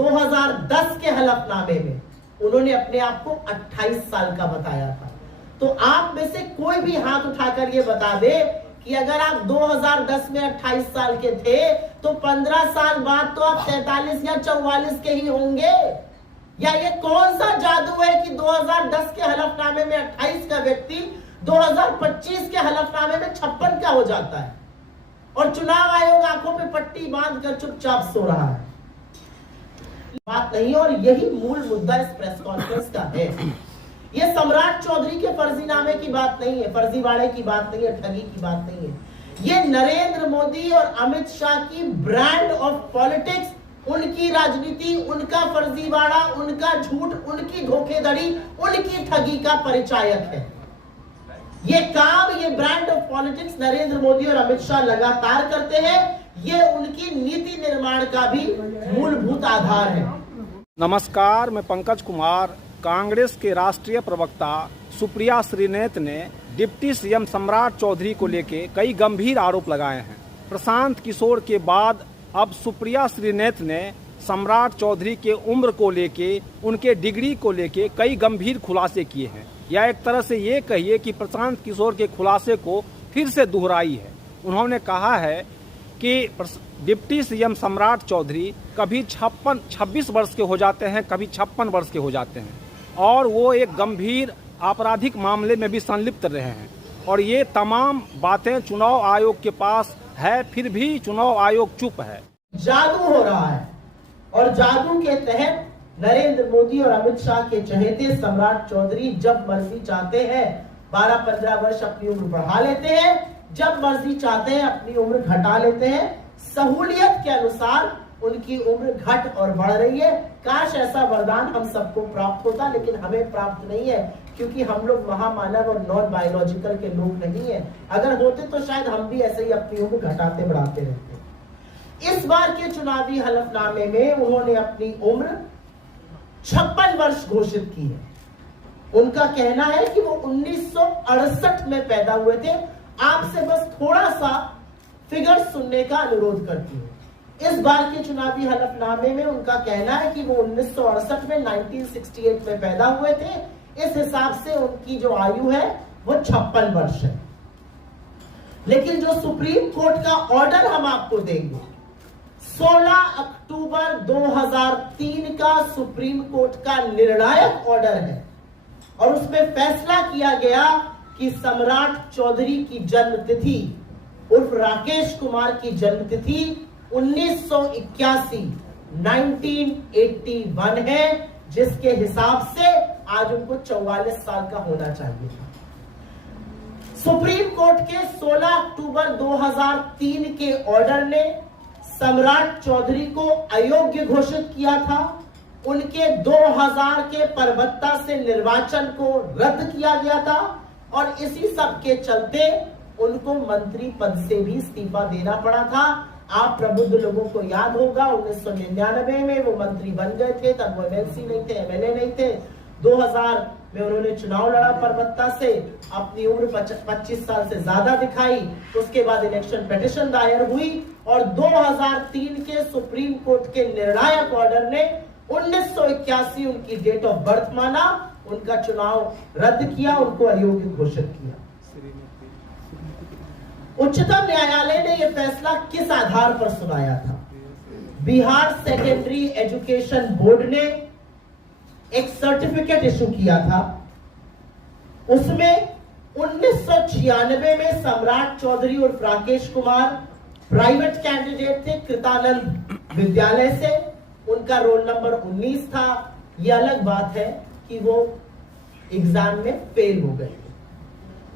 2010 के हलफनामे में उन्होंने अपने आप को 28 साल का बताया था। तो आप में से कोई भी हाथ उठाकर ये बता दे कि अगर आप 2010 में 28 साल के थे तो 15 साल बाद तो आप 43 या 44 के ही होंगे। या ये कौन सा जादू है कि 2010 के हलफनामे में 28 का व्यक्ति 2025 के हलफनामे में 56 का हो जाता है और चुनाव आयोग आंखों पे पट्टी बांध कर चुपचाप सो रहा है। बात नहीं, और यही मूल मुद्दा इस प्रेस कॉन्फ्रेंस का है। ये सम्राट चौधरी के फर्जीनामे की बात नहीं है, फर्जीवाड़े की बात नहीं है, ठगी की बात नहीं है। ये नरेंद्र मोदी और अमित शाह की ब्रांड ऑफ पॉलिटिक्स, उनकी राजनीति, उनका फर्जीवाड़ा, उनका झूठ, उनकी धोखेधड़ी, उनकी ठगी का परिचायक है। ये काम, ये brand of politics Narendra Modi और अमित शाह लगातार करते हैं। ये उनकी नीति निर्माण का भी मूलभूत आधार है। नमस्कार, मैं पंकज कुमार। कांग्रेस के राष्ट्रीय प्रवक्ता सुप्रिया श्रीनेत ने डिप्टी सीएम सम्राट चौधरी को लेकर कई गंभीर आरोप लगाए हैं। प्रशांत किशोर के बाद अब सुप्रिया श्रीनेत ने सम्राट चौधरी के उम्र को लेके, उनके डिग्री को लेके कई गंभीर खुलासे किए हैं। या एक तरह से ये कहिए कि प्रशांत किशोर के खुलासे को फिर से दोहराई है। उन्होंने कहा है कि डिप्टी सीएम सम्राट चौधरी कभी 26 वर्ष के हो जाते हैं, कभी 56 वर्ष के हो जाते हैं, और वो एक गंभीर आपराधिक मामले में भी संलिप्त रहे हैं। और ये तमाम बातें चुनाव आयोग के पास है, फिर भी चुनाव आयोग चुप है। जादू हो रहा है, और जादू के तहत नरेंद्र मोदी और अमित शाह के चहेते सम्राट चौधरी जब मर्जी चाहते हैं 12-15 वर्ष अपनी उम्र बढ़ा लेते हैं, जब मर्जी चाहते हैं अपनी उम्र घटा लेते हैं। सहूलियत के अनुसार उनकी उम्र घट और बढ़ रही है। काश ऐसा वरदान हम सबको प्राप्त होता, लेकिन हमें प्राप्त नहीं है, क्योंकि हम लोग महामानव और नॉन बायोलॉजिकल के लोग नहीं है। अगर होते तो शायद हम भी ऐसे ही अपनी उम्र घटाते बढ़ाते रहते। इस बार के चुनावी हलफनामे में उन्होंने अपनी उम्र 56 वर्ष घोषित की है। उनका कहना है कि वो 1968 में पैदा हुए थे। आपसे बस थोड़ा सा फिगर सुनने का अनुरोध करती हूँ। इस बार के चुनावी हलफनामे में उनका कहना है कि वो 1968 में 1968 में पैदा हुए थे। इस हिसाब से उनकी जो आयु है वो 56 वर्ष है। लेकिन जो सुप्रीम कोर्ट का ऑर्डर हम आपको देंगे, 16 अक्टूबर 2003 का सुप्रीम कोर्ट का निर्णायक ऑर्डर है, और उसमें फैसला किया गया कि सम्राट चौधरी की जन्म तिथि उर्फ राकेश कुमार की जन्म तिथि 1981 है, जिसके हिसाब से आज उनको 44 साल का होना चाहिए था। सुप्रीम कोर्ट के 16 अक्टूबर 2003 के ऑर्डर ने सम्राट चौधरी को अयोग्य घोषित किया था। उनके 2000 के परबत्ता से निर्वाचन को रद्द किया गया था, और इसी सब के चलते उनको मंत्री पद से भी इस्तीफा देना पड़ा था। आप प्रबुद्ध लोगों को याद होगा 1999 में वो मंत्री बन गए थे, तब वो एमएलसी नहीं थे, एमएलए नहीं थे। 2000 में उन्होंने चुनाव लड़ा परबत्ता से, अपनी उम्र 25 साल से ज्यादा दिखाई। उसके बाद इलेक्शन पिटीशन दायर हुई, और 2003 के सुप्रीम कोर्ट के निर्णायक ऑर्डर ने 1981 उनकी डेट ऑफ बर्थ माना, उनका चुनाव रद्द किया, उनको अयोग्य घोषित किया। उच्चतम न्यायालय ने यह फैसला किस आधार पर सुनाया था? बिहार सेकेंडरी एजुकेशन बोर्ड ने एक सर्टिफिकेट इशू किया था। उसमें 1996 में सम्राट चौधरी और राकेश कुमार प्राइवेट कैंडिडेट थे कृतानंद विद्यालय से। उनका रोल नंबर 19 था। यह अलग बात है कि वो एग्जाम में फेल हो गए।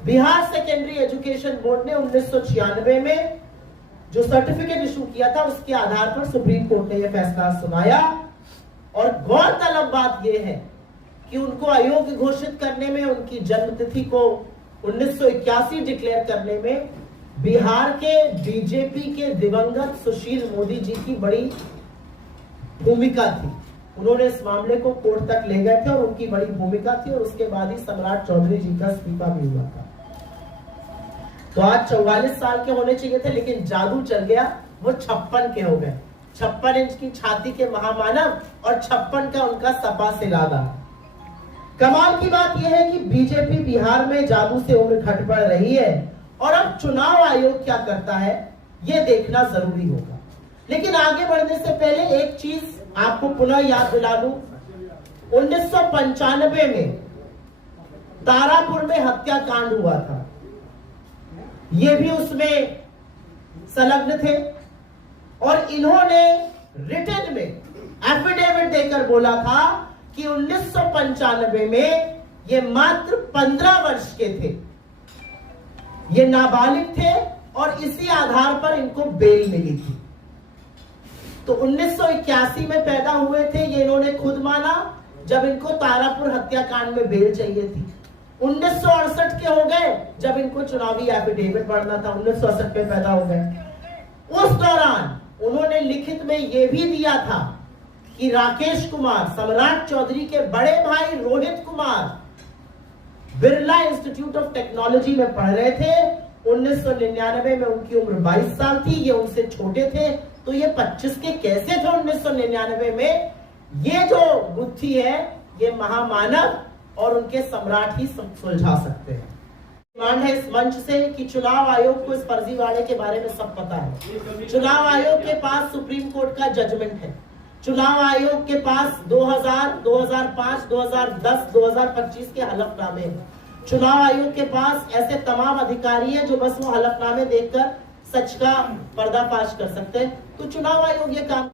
बिहार सेकेंडरी एजुकेशन बोर्ड ने 1996 में जो सर्टिफिकेट इशू किया था, उसके आधार पर सुप्रीम कोर्ट ने यह फैसला सुनाया। और गौरतलब बात यह है कि उनको अयोग्य घोषित करने में, उनकी जन्म तिथि को 1981 डिक्लेयर करने में बिहार के बीजेपी के दिवंगत सुशील मोदी जी की बड़ी भूमिका थी। उन्होंने इस मामले को कोर्ट तक ले गए थे और उनकी बड़ी भूमिका थी, और उसके बाद ही सम्राट चौधरी जी का इस्तीफा भी हुआ था। तो आज 44 साल के होने चाहिए थे, लेकिन जादू चल गया, वो 56 के हो गए। 56 इंच की छाती के महामानव और 56 का उनका सपा से लादा। कमाल की बात यह है कि बीजेपी बिहार में जादू से उम्र घट बढ़ रही है और अब चुनाव आयोग क्या करता है यह देखना जरूरी होगा। लेकिन आगे बढ़ने से पहले एक चीज आपको पुनः याद दिला दूं, 1995 में तारापुर में हत्याकांड हुआ था, ये भी उसमें संलग्न थे और इन्होंने रिटन में एफिडेविट देकर बोला था कि 1995 में ये मात्र 15 वर्ष के थे, ये नाबालिग थे और इसी आधार पर इनको बेल मिली थी। तो 1981 में पैदा हुए थे, ये इन्होंने खुद माना, जब इनको तारापुर हत्याकांड में बेल चाहिए थी। 1968 के हो गए जब इनको चुनावी एफिडेविट पढ़ना था, 1968 में पैदा हो गए। उस दौरान उन्होंने लिखित में यह भी दिया था कि राकेश कुमार सम्राट चौधरी के बड़े भाई Rohit Kumar Birla institute of technology में पढ़ रहे थे। 1999 में उनकी उम्र 22 साल थी, ये उनसे छोटे थे, तो ये 25 के कैसे थे 1999 में? ये जो बुद्धि है ये महामानव और उनके सम्राट ही सुलझा सकते हैं। डिमांड है इस मंच से कि चुनाव आयोग को इस फर्जीवाड़े के बारे में सब पता है। चुनाव आयोग के पास सुप्रीम कोर्ट का जजमेंट है, चुनाव आयोग के पास 2000, 2005, 2010, 2025 के हलफनामे हैं। चुनाव आयोग के पास ऐसे तमाम अधिकारी हैं जो बस वो हलफनामे देखकर सच का पर्दाफाश कर सकते हैं। तो चुनाव आयोग ये काम